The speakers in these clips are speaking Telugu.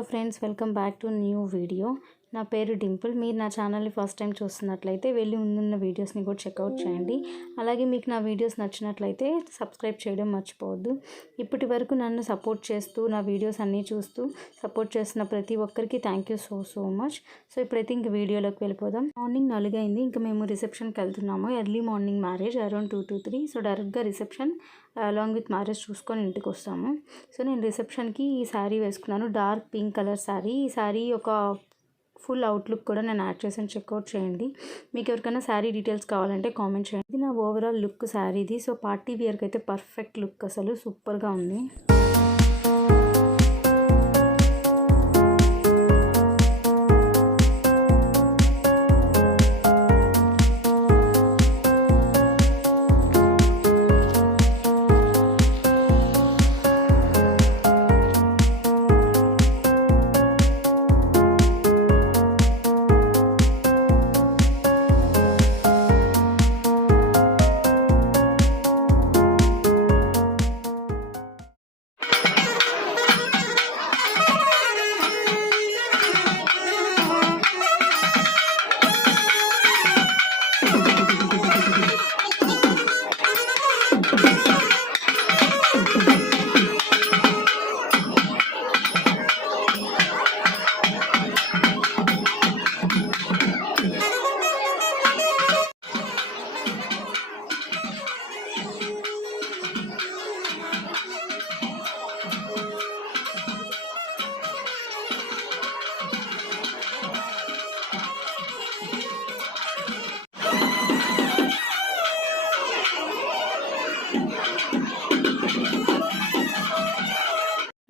Hello friends, welcome back to new video. నా పేరు డింపుల్. మీరు నా ఛానల్ని ఫస్ట్ టైం చూస్తున్నట్లయితే వెళ్ళి ముందున్న వీడియోస్ని కూడా చెక్అవుట్ చేయండి. అలాగే మీకు నా వీడియోస్ నచ్చినట్లయితే సబ్స్క్రైబ్ చేయడం మర్చిపోవద్దు. ఇప్పటి వరకు నన్ను సపోర్ట్ చేస్తూ నా వీడియోస్ అన్నీ చూస్తూ సపోర్ట్ చేస్తున్న ప్రతి ఒక్కరికి thank you so much. So ఇప్పుడైతే ఇంక వీడియోలోకి వెళ్ళిపోదాం. మార్నింగ్ 4 అయింది. ఇంకా మేము రిసెప్షన్కి వెళ్తున్నాము. Early morning marriage, around 2 to 3. So డైరెక్ట్గా రిసెప్షన్ అలాంగ్ విత్ మ్యారేజ్ చూసుకొని ఇంటికి వస్తాము. సో నేను రిసెప్షన్కి ఈ శారీ వేసుకున్నాను, డార్క్ పింక్ కలర్ శారీ. ఈ శారీ ఒక ఫుల్ అవుట్లుక్ కూడా నేను యాడ్ చేసాను, చెక్అవుట్ చేయండి. మీకు ఎవరికైనా శారీ డీటెయిల్స్ కావాలంటే కామెంట్ చేయండి. ఇది నా ఓవరాల్ లుక్ శారీది. సో పార్టీ వేర్కి అయితే పర్ఫెక్ట్ లుక్, అసలు సూపర్గా ఉంది.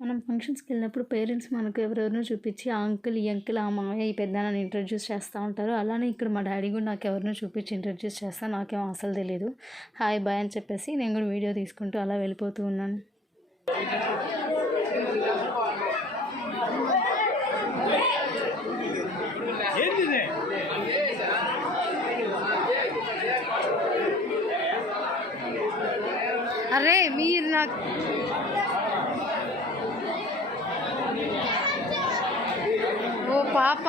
మనం ఫంక్షన్స్కి వెళ్ళినప్పుడు పేరెంట్స్ మనకు ఎవరెవరినో చూపించి ఆ అంకుల్, ఈ అంకుల్, ఆ మామయ్య, ఈ పెద్దనాన్ని ఇంట్రడ్యూస్ చేస్తూ ఉంటారు. అలానే ఇక్కడ మా డాడీ కూడా నాకు ఎవరినో చూపించి ఇంట్రడ్యూస్ చేస్తాను. నాకేమో అసలు తెలియదు. హాయ్ బాయ్ అని చెప్పేసి నేను కూడా వీడియో తీసుకుంటూ అలా వెళ్ళిపోతూ ఉన్నాను. అరే మీరు నాకు ఓ పాప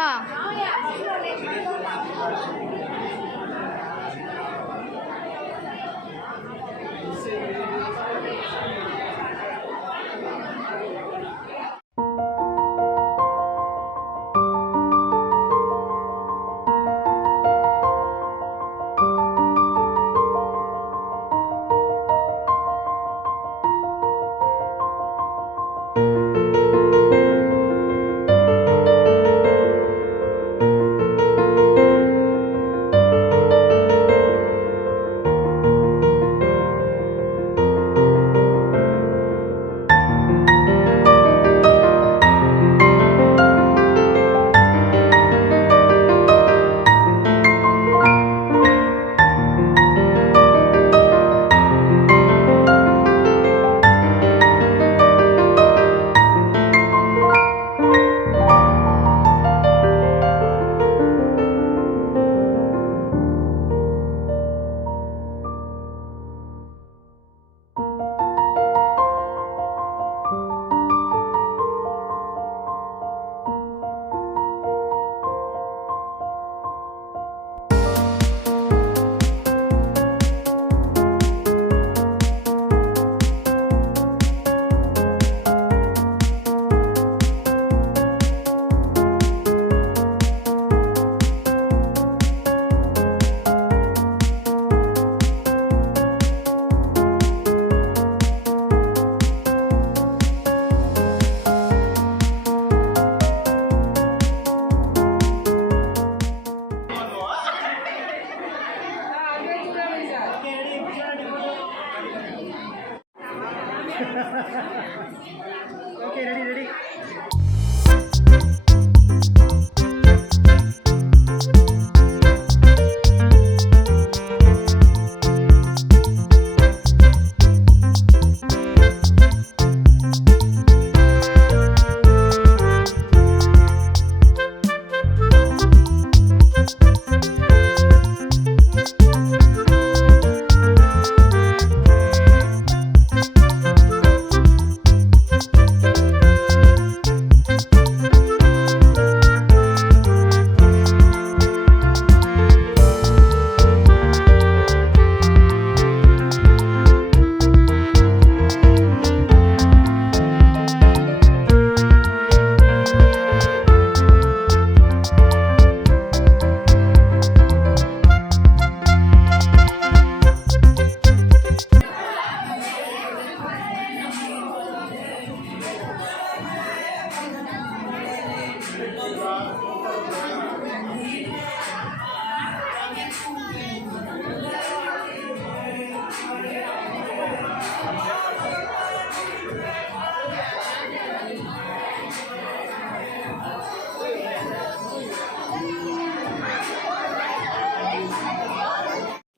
Okay, ready.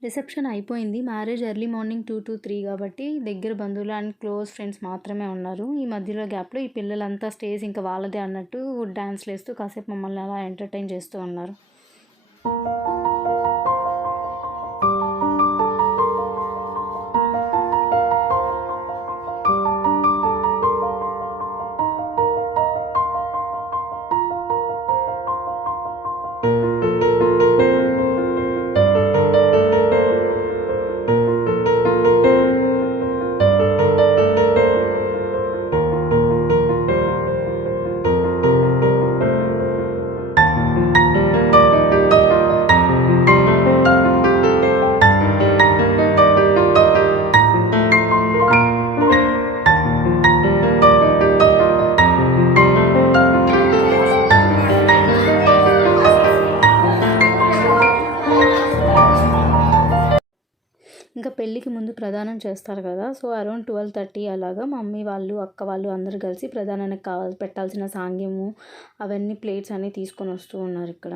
రిసెప్షన్ అయిపోయింది. మ్యారేజ్ ఎర్లీ మార్నింగ్ 2 to 3 కాబట్టి దగ్గర బంధువులు అండ్ క్లోజ్ ఫ్రెండ్స్ మాత్రమే ఉన్నారు. ఈ మధ్యలో గ్యాప్లో ఈ పిల్లలంతా స్టేజ్ ఇంకా వాళ్ళదే అన్నట్టు డ్యాన్స్లు వేస్తూ కాసేపు మమ్మల్ని అలా ఎంటర్టైన్ చేస్తూ ఉన్నారు. ఇంకా పెళ్ళికి ముందు ప్రదానం చేస్తారు కదా, సో అరౌండ్ 12:30 అలాగా మమ్మీ వాళ్ళు అక్క వాళ్ళు అందరూ కలిసి ప్రదానానికి పెట్టాల్సిన సాంగ్యము అవన్నీ ప్లేట్స్ అన్నీ తీసుకొని వస్తూ ఉన్నారు ఇక్కడ.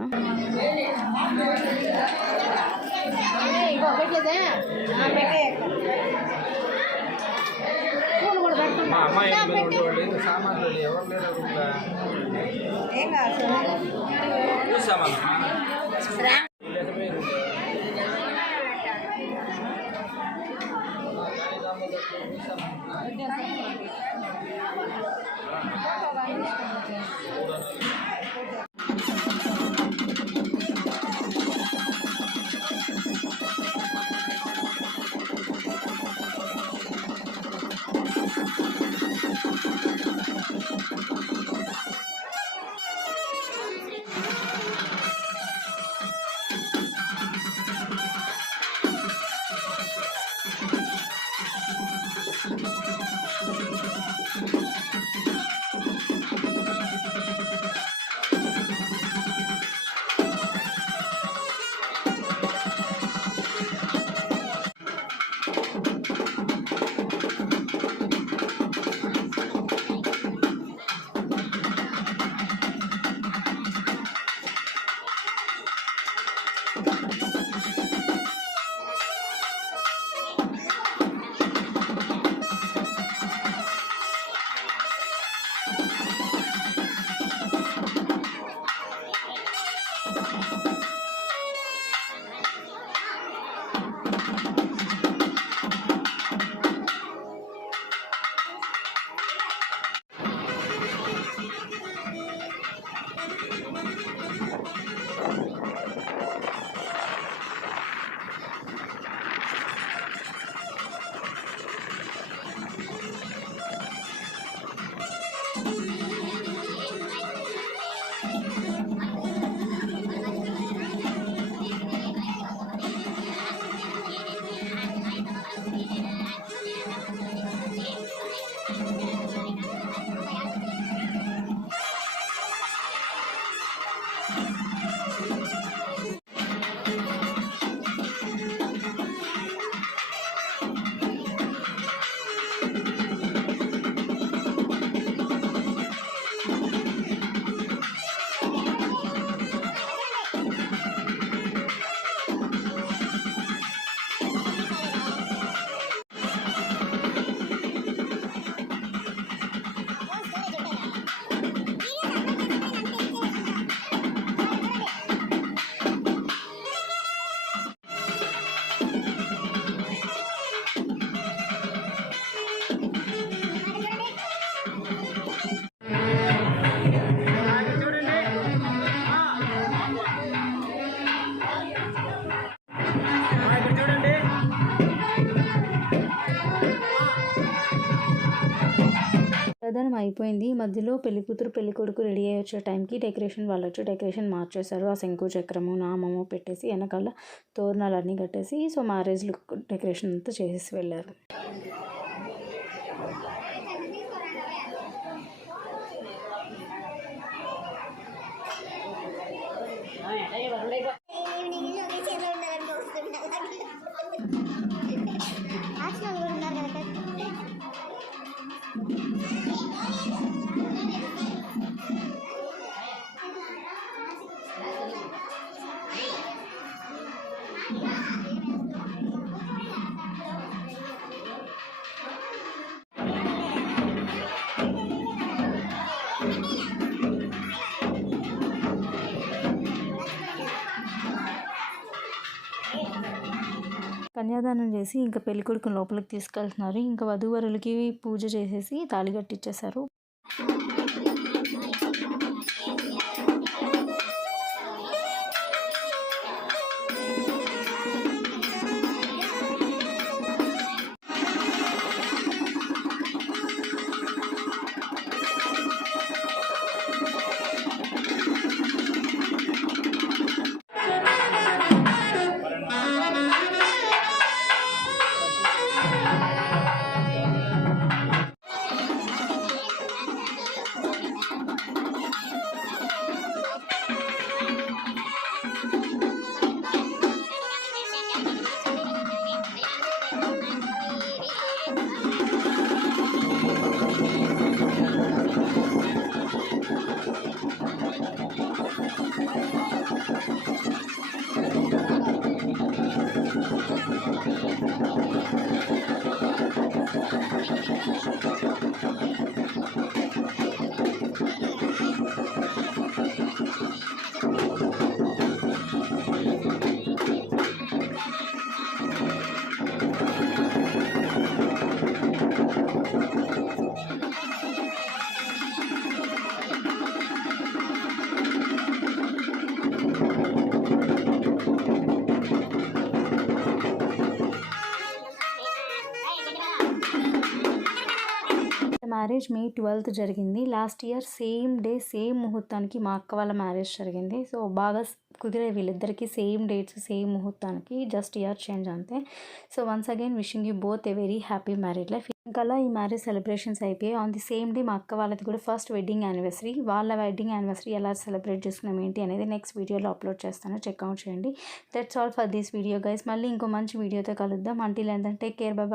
ప్రధానం అయిపోయింది. ఈ మధ్యలో పెళ్ళికూతురు పెళ్ళికొడుకు రెడీ అయ్యి వచ్చే టైంకి డెకరేషన్ వాళ్ళు వచ్చి డెకరేషన్ మార్చేశారు. ఆ శంకు చక్రము నామము పెట్టేసి వెనకాల తోరణాలన్నీ కట్టేసి సో మ్యారేజ్ లుక్ డెకరేషన్ అంతా చేసేసి వెళ్ళారు. కన్యాదానం చేసి ఇంకా పెళ్ళికొడుకుని లోపలికి తీసుకెళ్తున్నారు. ఇంకా వధూవరులకి పూజ చేసేసి తాళి కట్టిచ్చేశారు. మ్యారేజ్ మే 12th జరిగింది. Last year same day same ముహూర్తానికి మా అక్క వాళ్ళ మ్యారేజ్ జరిగింది. సో బాగా కుదిరే వీళ్ళిద్దరికి సేమ్ డేట్స్ సేమ్ ముహూర్తానికి, జస్ట్ ఇయర్ చేంజ్ అంతే. So once again wishing you both a very happy married life. ఇంకా అలా ఈ మ్యారేజ్ సెలబ్రేషన్స్ అయిపోయాయి. ఆన్ ది సేమ్ డే మా అక్క వాళ్ళది కూడా ఫస్ట్ వెడ్డింగ్ యానివర్సరీ. వాళ్ళ వెడ్డింగ్ యానివర్సరీ ఎలా సెలబ్రేట్ చేసుకున్నాం ఏంటి అనేది నెక్స్ట్ వీడియోలో అప్లోడ్ చేస్తాను, చెక్అవుట్ చేయండి. That's all for this video guys. మళ్ళీ ఇంకో మంచి వీడియోతో కలుద్దాం. Until then take care, by by.